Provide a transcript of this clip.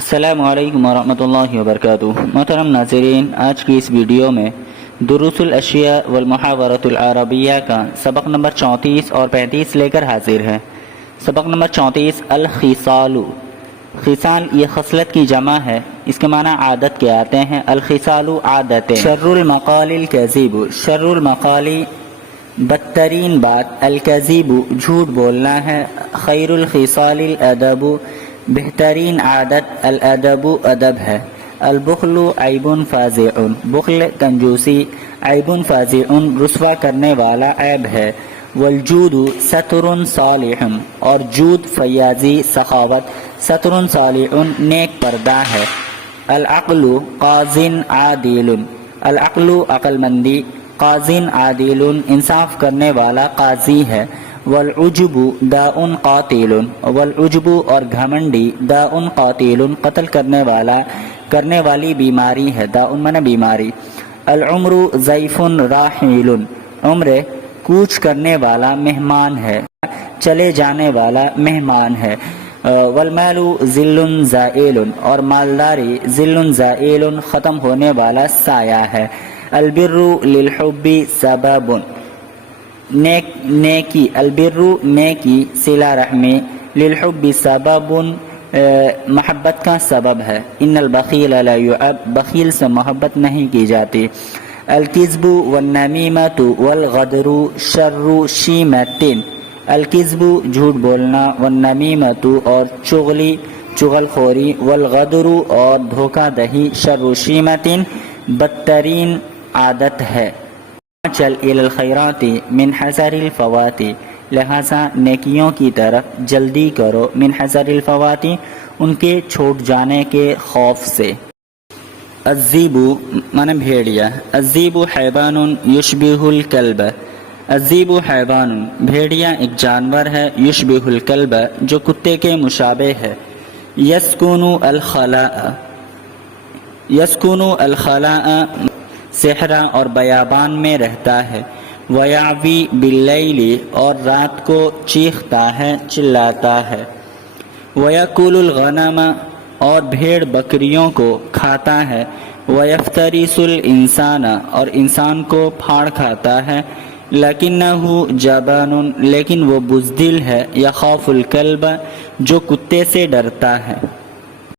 السلام علیکم ورحمۃ اللہ وبرکاتہ۔ محترم ناظرین، آج کی اس ویڈیو میں دروس الاشیاء والمحاورۃ العربیہ کا سبق نمبر 34 اور 35 لے کر حاضر ہے۔ سبق نمبر 34 الخصال۔ خصال یہ خصلت کی جمع ہے، اس کے معنی عادت کے آتے ہیں۔ الخصال عادتیں۔ شر المقال الکذب، شر المقالی بدترین بات، الکذب جھوٹ بولنا ہے۔ خیر الخصال الادب، بہترین عادت الادب ادب ہے۔ البخل عیب فاضع، بخل کنجوسی، عیب فاضع رسوا کرنے والا عیب ہے۔ والجود ستر صالح، اور جود فیاضی سخاوت، ستر صالح نیک پردہ ہے۔ العقل قاض عادل، العقل عقل مندی، قاض عادل انصاف کرنے والا قاضی ہے۔ والعجب داء قاتل، والعجب اور گھمنڈی داء قاتل قتل کرنے والی بیماری ہے۔ داء معنی بیماری۔ العمر ضیف راحل، عمر کوچ کرنے والا مہمان ہے، چلے جانے والا مہمان ہے۔ والمال ذل زائل، اور مالداری ذل زائل ختم ہونے والا سایہ ہے۔ البر للحب سبب، نیکی، البر نیکی صلہ رحمی، للحب سبب محبت کا سبب ہے۔ ان البخیل لا یعب، بخیل سے محبت نہیں کی جاتی۔ الکذب والنمیمۃ والغدر شر شیمۃ، الکذب جھوٹ بولنا، والنمیمۃ اور چغل خوری، والغدر اور دھوکہ دہی، شر شیمۃ بدترین عادت ہے۔ چل الی الخیرات من حذر الفوات، لہذا نیکیوں کی طرف جلدی کرو، من حذر الفوات ان کے چھوٹ جانے کے خوف سے۔ الذئب معنی بھیڑیا، الذئب حیوان یشبہ الکلب، الذئب حیوان بھیڑیا ایک جانور ہے، یشبہ الکلب جو کتے کے مشابہ ہے۔ یسکن الخلاء، یسکن الخلاء صحرا اور بیابان میں رہتا ہے۔ ویعوی باللیل اور رات کو چیختا ہے، چلاتا ہے۔ ویأکل الغنم اور بھیڑ بکریوں کو کھاتا ہے۔ ویفترس الانسان اور انسان کو پھاڑ کھاتا ہے۔ لکنہ جبان لیکن وہ بزدل ہے۔ یخاف الکلب جو کتے سے ڈرتا ہے۔